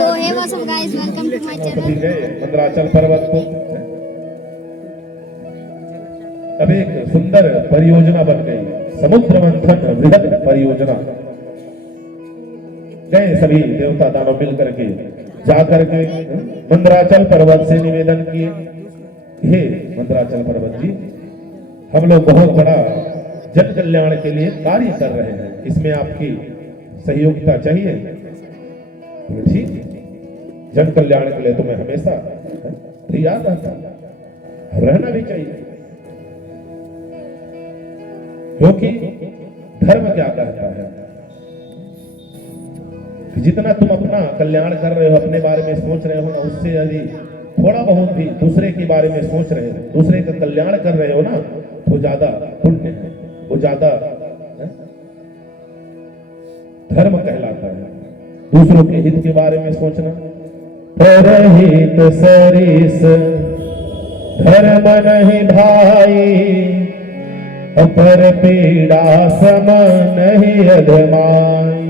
So hey what's up guys, welcome to my channel. Mandarachal पर्वत को अब एक सुंदर परियोजना बन गई, समुद्र मंथन वृहद परियोजना। गए सभी देवता दानव मिल करके जाकर के मंदराचल पर्वत से निवेदन किए, हे मंदराचल पर्वत जी, हम लोग बहुत बड़ा जन कल्याण के लिए कार्य कर रहे हैं, इसमें आपकी सहयोगिता चाहिए। ठीक, जन कल्याण के लिए तुम्हें हमेशा तैयार रहना भी चाहिए, क्योंकि धर्म क्या कहता है कि जितना तुम अपना कल्याण कर रहे हो, अपने बारे में सोच रहे हो ना, उससे यदि थोड़ा बहुत भी दूसरे के बारे में सोच रहे हो, दूसरे का कल्याण कर रहे हो ना, तो ज्यादा पुण्य है, वो ज्यादा धर्म कहलाता है। दूसरों के हित के बारे में सोचना, परहित सरिस धर्म नहीं भाई, अपर पीड़ा सम नहीं अधमाई।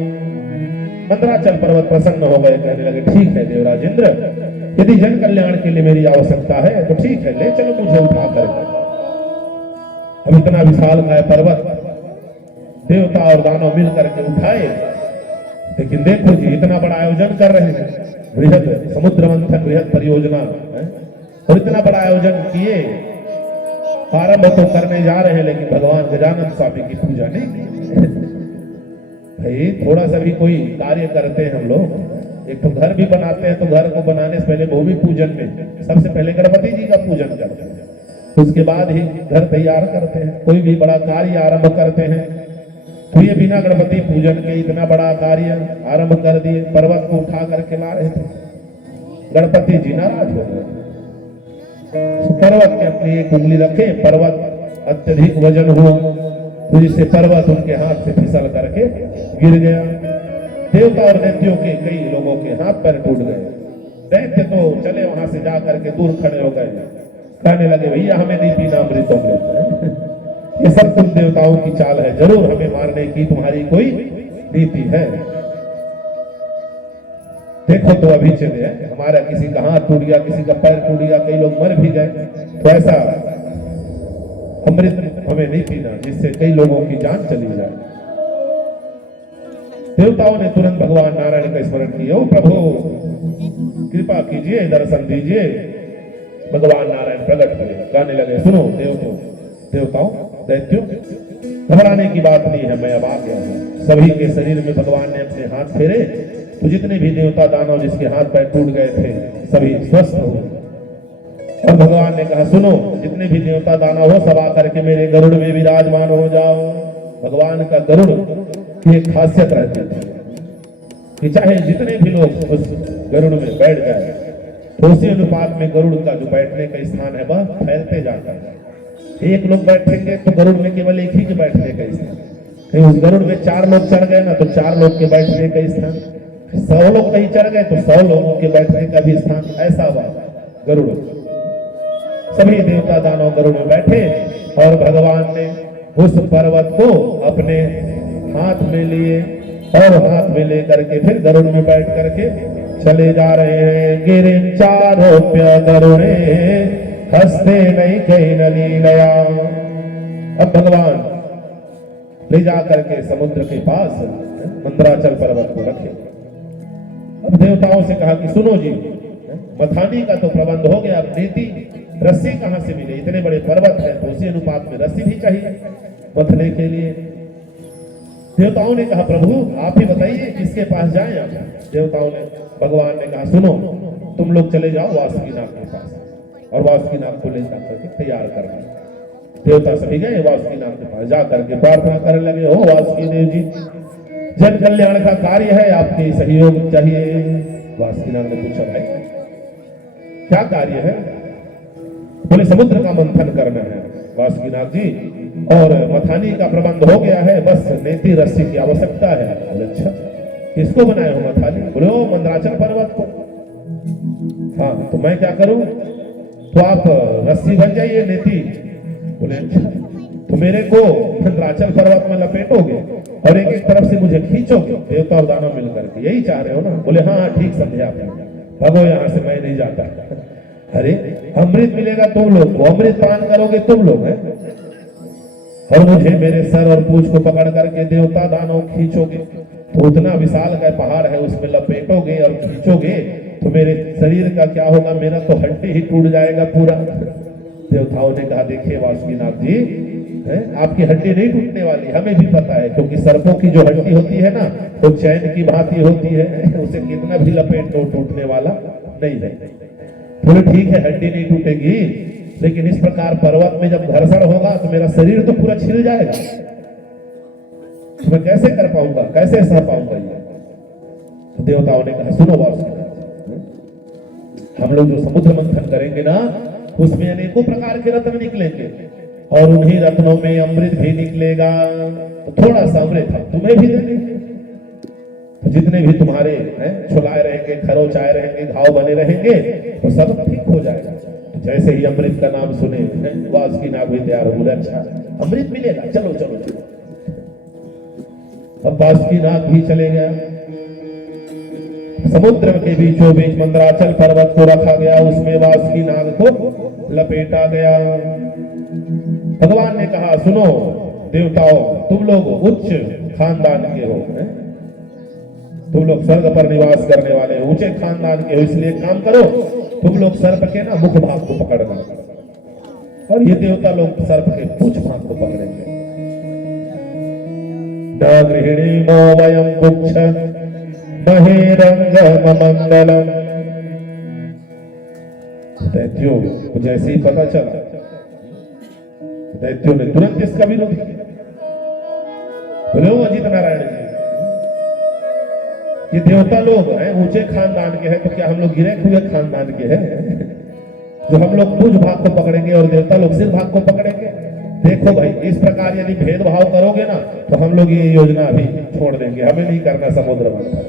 मंदराचल पर्वत प्रसन्न हो गए, कहने लगे ठीक है देवराज इंद्र, यदि जन कल्याण के लिए मेरी आवश्यकता है तो ठीक है, ले चलो मुझे उठा करके। अब इतना विशाल का पर्वत देवता और दानव मिल करके उठाए, लेकिन देखो जी इतना बड़ा आयोजन कर रहे हैं, बृहद समुद्र मंथन वृहद परियोजना है, और इतना बड़ा आयोजन किए, आरंभ तो करने जा रहे हैं, लेकिन भगवान गजानन स्वामी की पूजा नहीं। भाई थोड़ा सा भी कोई कार्य करते हैं हम लोग, एक तो घर भी बनाते हैं, तो घर को बनाने से पहले भूमि पूजन में सबसे पहले गणपति जी का पूजन करते हैं, उसके बाद ही घर तैयार करते हैं। कोई भी बड़ा कार्य आरंभ करते हैं तो ये बिना गणपति पूजन के इतना बड़ा कार्य आरंभ कर दिए, पर्वत को उठा करके ला रहे थे, गणपति जी नाराज हो गए। पर्वत के अपनी एक उंगली रखे, पर्वत अत्यधिक वजन हुआ, तो जिससे पर्वत उनके हाथ से फिसल करके गिर गया। देवता और दैत्यों के कई लोगों के हाथ पैर टूट गए। दैत्य तो चले वहां से जा करके दूर खड़े हो गए, कहने लगे भैया हमें नहीं पीना अमृत, ये सब तुम देवताओं की चाल है, जरूर हमें मारने की तुम्हारी कोई नीति है। देखो तो अभी चले हमारा किसी का हाथ टूट गया, किसी का पैर टूट गया, कई लोग मर भी गए, तो ऐसा अमृत हमें नहीं पीना जिससे कई लोगों की जान चली जाए। देवताओं ने तुरंत भगवान नारायण का स्मरण किया, ओ प्रभु कृपा कीजिए, दर्शन दीजिए। भगवान नारायण प्रकट करे, कहने लगे सुनो देवताओं दैत्यों, घबराने की बात नहीं है, मैं अब आ गया हूं। सभी के शरीर में भगवान ने अपने हाथ फेरे, तो जितने भी देवता दानव जिसके हाथ पैर टूट गए थे सभी स्वस्थ हो। और भगवान ने कहा सुनो, जितने भी देवता दानव हो सब आकर के मेरे गरुड़ में विराजमान हो जाओ। भगवान का गरुड़ की एक खासियत रहती है कि चाहे जितने भी लोग उस गरुड़ में बैठ जाए, तो उसी अनुपात में गरुड़ का जो बैठने का स्थान है वह फैलते जाता है। एक लोग बैठेंगे तो गरुड़ में केवल एक ही के बैठने का स्थान, कहीं उस गरुड़ में 4 लोग चढ़ गए ना तो 4 लोग के बैठने का स्थान, 100 लोग कहीं चढ़ गए तो 100 लोगों के बैठने का भी स्थान, ऐसा हुआ गरुड़। सभी देवता दानव गरुड़ में बैठे और भगवान ने उस पर्वत को अपने हाथ में लिए और हाथ में लेकर के फिर गरुड़ में बैठ करके चले जा रहे हैं। गिरिं चारोप्य गरुड़े हंसते नहीं कहीं नलीलया। अब भगवान ले जा करके समुद्र के पास मंदराचल पर्वत को रखे। अब देवताओं से कहा कि सुनो जी, मथानी का तो प्रबंध हो गया, अब नीति रस्सी कहां से मिले, इतने बड़े पर्वत है तो उसी अनुपात में रस्सी भी चाहिए मथने के लिए। देवताओं ने कहा प्रभु आप ही बताइए किसके पास जाएं आप। देवताओं ने भगवान ने कहा सुनो, तुम लोग चले जाओ वासुकीनाथ के पास, और वासुकीनाथ को ले जाकर के तैयार करना। देवता सभी गए वासुकीनाथ के पास, जा करके प्रार्थना करने लगे, हो वासुकी देव जी, जन कल्याण का कार्य है, आपके सहयोग चाहिए। वासुकीनाथ ने पूछा भाई क्या कार्य है? बोले समुद्र का मंथन करना है वासुकीनाथ जी, और मथानी का प्रबंध हो गया है, बस नेति रस्सी की आवश्यकता है। अच्छा किसको बनाए हो मथानी? बोले ओ मंदराचल पर्वत को। हाँ तो मैं क्या करूं? तो आप रस्सी बन जाइए नेति। बोले अच्छा तो मेरे को मंदराचल पर्वत में लपेटोगे और एक एक तरफ से मुझे खींचोगे, देवता और दानव मिलकर के, यही चाह रहे हो ना? बोले हाँ ठीक समझे आपने, भगो यहाँ से, मैं नहीं जाता। अरे अमृत मिलेगा तुम लोग को, अमृत पान करोगे तुम लोग हैं, और मुझे मेरे सर और पूंछ को पकड़ करके देवता दानव खींचोगे, तो उतना विशाल का पहाड़ है उसमें लपेटोगे और खींचोगे तो मेरे शरीर का क्या होगा? मेरा तो हड्डी ही टूट जाएगा पूरा। देवताओं ने कहा देखिए वासुकीनाथ जी, आपकी हड्डी नहीं टूटने वाली, हमें भी पता है, क्योंकि सर्पों की जो हड्डी होती है ना वो चैन की भांति होती है, उसे कितना भी लपेट दो टूटने वाला नहीं है। बोले ठीक है हड्डी नहीं टूटेगी, लेकिन इस प्रकार पर्वत में जब घर्षण होगा तो मेरा शरीर तो पूरा छिल जाएगा, तो मैं कैसे कर पाऊंगा, कैसे सह पाऊंगा ये? तो देवताओं ने कहा सुनो वासुकीनाथ, हम लोग जो समुद्र मंथन करेंगे ना उसमें अनेकों प्रकार के रत्न निकलेंगे और उन्हीं रत्नों में अमृत भी निकलेगा, तो थोड़ा सा अमृत हम तुम्हें भी दे देंगे, तो जितने भी तुम्हारे छुलाए रहेंगे, खरोचाए रहेंगे, घाव बने रहेंगे, तो सब ठीक हो जाएगा। तो जैसे ही अमृत का नाम सुने वासुकीनाथ भी तैयार हो, बोले अच्छा अमृत मिलेगा, चलो चलो चलो। अब वासुकीनाथ भी चले गया, समुद्र के बीचों बीच मंदराचल पर्वत को रखा गया, उसमें वासुकीनाथ को लपेटा गया। भगवान ने कहा सुनो देवताओं, तुम लोग उच्च खानदान के हो, तुम लोग स्वर्ग पर निवास करने वाले हो, ऊंचे खानदान के हो, इसलिए काम करो, तुम लोग सर्प के ना मुख भाग को पकड़ना, और ये देवता लोग सर्प के पूंछ भाग को पकड़ेंगे। न गृहिणीमो वयं पुच्छ महेरंगम मंगलम। दैत्यों को जैसे ही पता चला, दैत्यों ने तुरंत इसका विरोध किया। बोले अजित नारायण जी, ये देवता लोग हैं, ऊंचे खानदान के हैं, तो क्या हम लोग गिरे हुए खानदान के हैं जो हम लोग पूंछ भाग को पकड़ेंगे और देवता लोग सिर भाग को पकड़ेंगे? देखो भाई, इस प्रकार यदि भेदभाव करोगे ना तो हम लोग ये योजना अभी छोड़ देंगे, हमें नहीं करना समुद्र मंथन।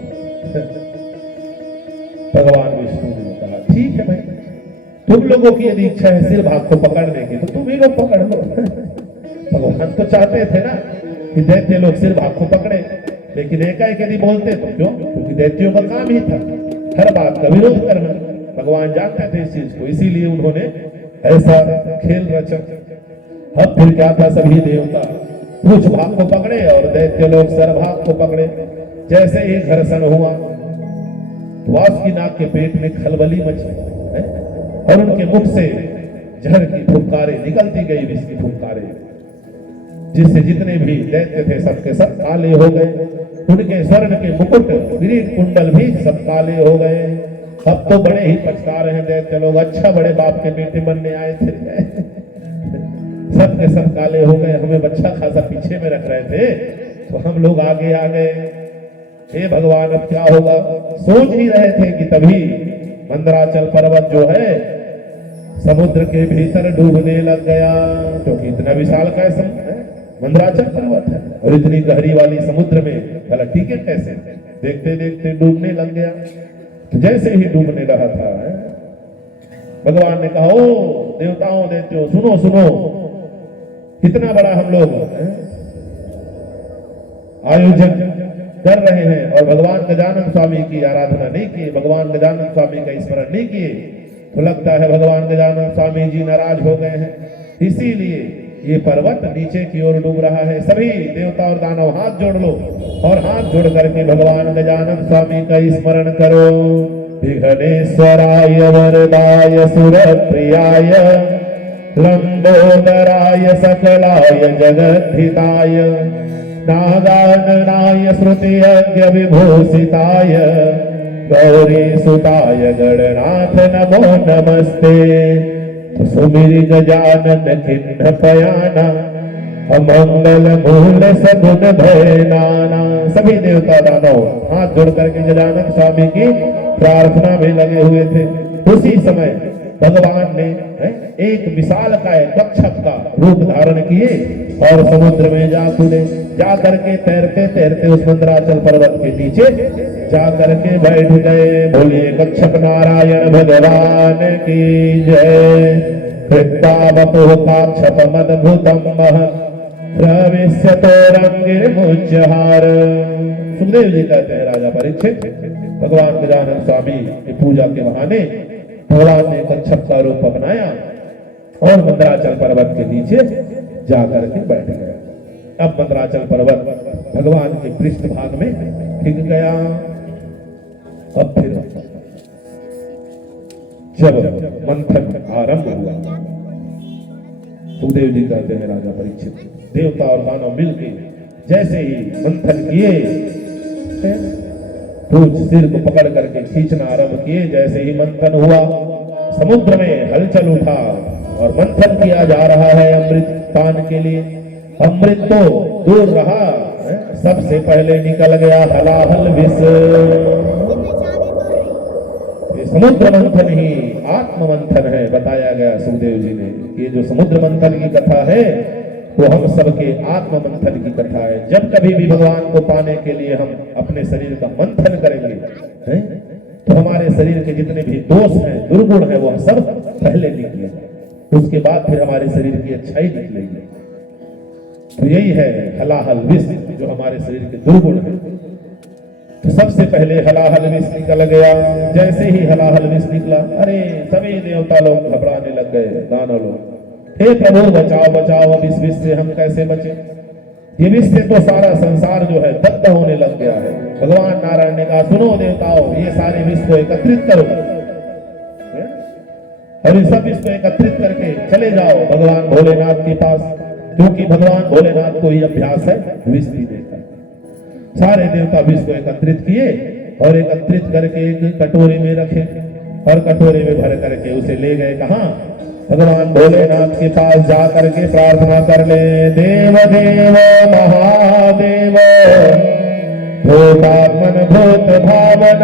भगवान विष्णु ने कहा ठीक है भाई, तुम लोगों की यदि इच्छा है सिर भाग को पकड़ने की तो तुम ही लोग पकड़ लो। भगवान तो चाहते थे ना कि दैत्य लोग सिर भाग को पकड़े, लेकिन एकाएक यदि बोलते तो क्यों? क्योंकि दैत्यों का काम ही था हर बात का विरोध करना। भगवान जानते थे इस चीज को, इसीलिए उन्होंने ऐसा खेल रचा। अब फिर क्या था, सभी देवता पूंछ भाग को पकड़े और दैत्य लोग सर भाग को पकड़े। जैसे ही घर्षण हुआ वासुकीनाथ के पेट में खलबली मची और उनके मुख से जहर की फुफकारें निकलती गई, विष की फुफकारें, जिससे जितने भी दैत्य थे सबके सब काले हो गए। उनके स्वर्ण के मुकुट, किरीट, कुंडल भी सब काले हो गए। अब तो बड़े ही पछता रहे दैत्य लोग, अच्छा बड़े बाप के बेटे बनने आए थे, सबके सब काले हो गए, हमें बच्चा खासा पीछे में रख रहे थे तो हम लोग आगे आ गए। हे भगवान अब क्या होगा? सोच ही रहे थे कि तभी मंदराचल पर्वत जो है समुद्र के भीतर डूबने लग गया, क्योंकि इतना विशाल का मंदराचल पर्वत है और इतनी गहरी वाली समुद्र में भला टिके कैसे? देखते देखते डूबने लग गया। तो जैसे ही डूबने रहा था भगवान ने कहा ओ देवताओं दैत्यों सुनो सुनो, कितना बड़ा हम लोग आयोजन कर रहे हैं और भगवान गजानन स्वामी की आराधना नहीं किए, भगवान गजानन स्वामी का स्मरण नहीं किए, तो लगता है भगवान गजानन स्वामी जी नाराज हो गए हैं, इसीलिए ये पर्वत नीचे की ओर डूब रहा है। सभी देवता और दानव हाथ जोड़ लो और हाथ जोड़ करके भगवान गजानन स्वामी का स्मरण करो। विघ्नेश्वराय वरदाय सुरप्रियाय लंबोदराय सकलाय जगद्धिताय नागाननाय श्रुतियज्ञ विभूषिताय गौरी सुताय गणनाथ नमो नमस्ते। तो सुमिरि गजानन खिन्न पयाना अमंगल मूल सगुन भयनाना। सभी देवता दानव हाथ जोड़ करके गजानन स्वामी की प्रार्थना में लगे हुए थे। उसी समय भगवान ने एक विशाल काय कच्छप का रूप धारण किए और समुद्र में जा कूदे। जा करके तैरते तैरते उस मंदराचल पर्वत के नीचे जा करके बैठ गए। बोलिए कच्छप नारायण भगवान की जय। कृत्वा वपुः काक्षपमद्भुतं महत् प्रविश्यतो रंगिर्मुच्चहार। सुखदेव जी कहते हैं राजा परीक्षित, भगवान गजानन स्वामी की पूजा के बहाने भगवान ने कच्छप का रूप अपनाया और मंदराचल पर्वत के नीचे जाकर के बैठ गया। अब मंदराचल पर्वत भगवान के पृष्ठ भाग में टिक गया। अब फिर जब मंथन आरंभ हुआ, सुखदेव जी कहते हैं राजा परीक्षित, देवता और मानव मिलकर जैसे ही मंथन किए, पूछ सिर को पकड़ करके खींचना आरंभ किए, जैसे ही मंथन हुआ समुद्र में हलचल उठा और मंथन किया जा रहा है अमृत पान के लिए। अमृत तो दूर रहा, सबसे पहले निकल गया हलाहल विष। समुद्र मंथन ही आत्म मंथन है, बताया गया सुखदेव जी ने। ये जो समुद्र मंथन की कथा है वो हम सबके आत्म मंथन की कथा है। जब कभी भी भगवान को पाने के लिए हम अपने शरीर का मंथन करेंगे, तो हमारे शरीर के जितने भी दोष हैं, दुर्गुण हैं, वो सब पहले निकलेंगे, उसके बाद फिर हमारे शरीर की अच्छाई निकलेगी। तो यही है हलाहल विष, जो हमारे शरीर के दुर्गुण है। तो सबसे पहले हलाहल विष निकल गया। जैसे ही हलाहल विष निकला, अरे सभी देवता लोग घबराने लग गए, दानव लोग, हे प्रभु बचाओ बचाओ, अब इस विष से हम कैसे बचे? ये विष से तो सारा संसार जो है दग्ध होने लग गया है। भगवान नारायण ने कहा, सुनो देवताओं, ये सारे विष को एकत्रित करो और इस सब विष को एकत्रित करके चले जाओ भगवान भोलेनाथ के पास, क्योंकि भगवान भोलेनाथ को ही अभ्यास है विष पीने का। सारे देवता विष को एकत्रित किए और एकत्रित करके एक कटोरे में रखे और कटोरे में भर करके उसे ले गए। कहाँ? भगवान भोलेनाथ के पास जा करके प्रार्थना कर ले, देव देव महादेव भूतात्मन भूत भावन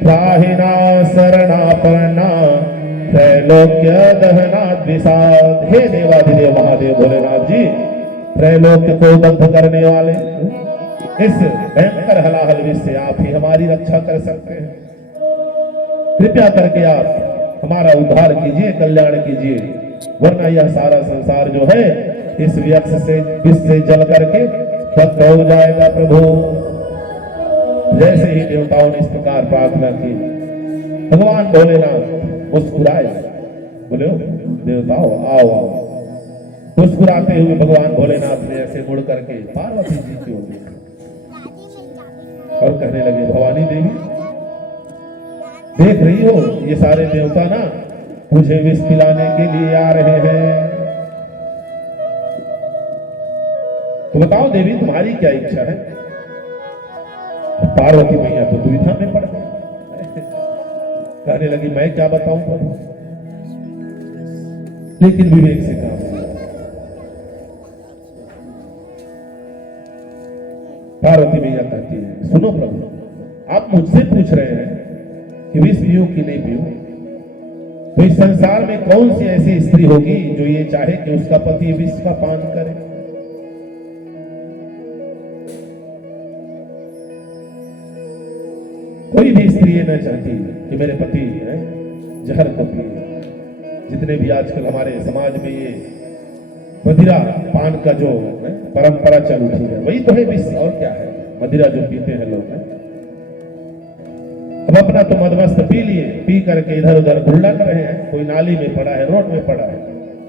त्राहिना शरणापन्ना त्रैलोक्य दहना द्विषाद। हे देवाधिदेव महादेव भोलेनाथ जी, त्रैलोक्य को दग्ध करने वाले इस भयंकर हलाहल विष से आप ही हमारी रक्षा कर सकते हैं। कृपया करके आप हमारा उद्धार कीजिए, कल्याण कीजिए, वरना यह सारा संसार जो है इस विष से जल करके दग्ध हो जाएगा। प्रभु, जैसे ही देवताओं ने इस प्रकार प्रार्थना की, भगवान भोलेनाथ मुस्कुराए, बोले देवताओं आओ आओ। मुस्कुराते हुए भगवान भोलेनाथ ने ऐसे मुड़ करके पार्वती जी की ओर देखा और कहने लगे, भवानी देवी, देख रही हो ये सारे देवता ना मुझे विष पिलाने के लिए आ रहे हैं, तो बताओ देवी तुम्हारी क्या इच्छा है? पार्वती मैया तो दुविधा में पड़ गई, कहने लगी मैं क्या बताऊं प्रभु, लेकिन विवेक से काम। पार्वती मैया कहती है, सुनो प्रभु, आप मुझसे पूछ रहे हैं कि विष पीऊं कि नहीं पीऊं, तो इस संसार में कौन सी ऐसी स्त्री होगी जो ये चाहे कि उसका पति विष का पान करे? कोई भी स्त्री ये न चाहती कि मेरे पति जहर को पिए। जितने भी आजकल हमारे समाज में ये मदिरा पान का जो परंपरा चल उठी है, वही तो है विष, और क्या है? मदिरा जो पीते हैं लोग, अब अपना तो मदमस्त पी लिए, पी करके इधर उधर घुलट रहे हैं, कोई नाली में पड़ा है, रोड में पड़ा है,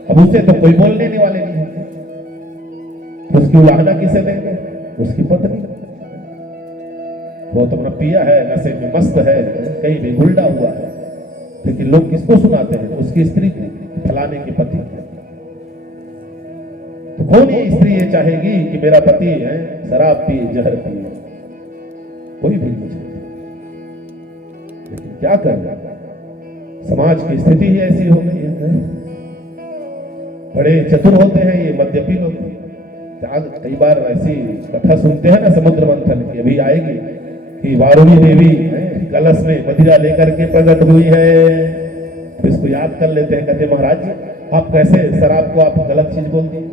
अब उसे तो कोई बोलने नहीं वाले नहीं है, उसकी उलाहना किसे देंगे? उसकी पत्नी। वो तो अपना पिया है, नशे में मस्त है, कहीं भी घुलटा हुआ है, लेकिन लोग किसको सुनाते हैं? उसकी स्त्री को, फलाने के पति। तो कौन ये स्त्री ये चाहेगी कि मेरा पति है शराब पिए, जहर पिए? कोई भी नहीं चाहती। लेकिन क्या करना, समाज की स्थिति ही ऐसी हो गई है। बड़े चतुर होते हैं ये मद्यपी लोग। कई बार ऐसी कथा सुनते हैं ना समुद्र मंथन की, अभी आएगी कि वारुणी देवी कलश में मदिरा लेकर के प्रकट हुई है, तो इसको याद कर लेते हैं, कहते महाराज आप कैसे शराब को आप गलत चीज बोल दी,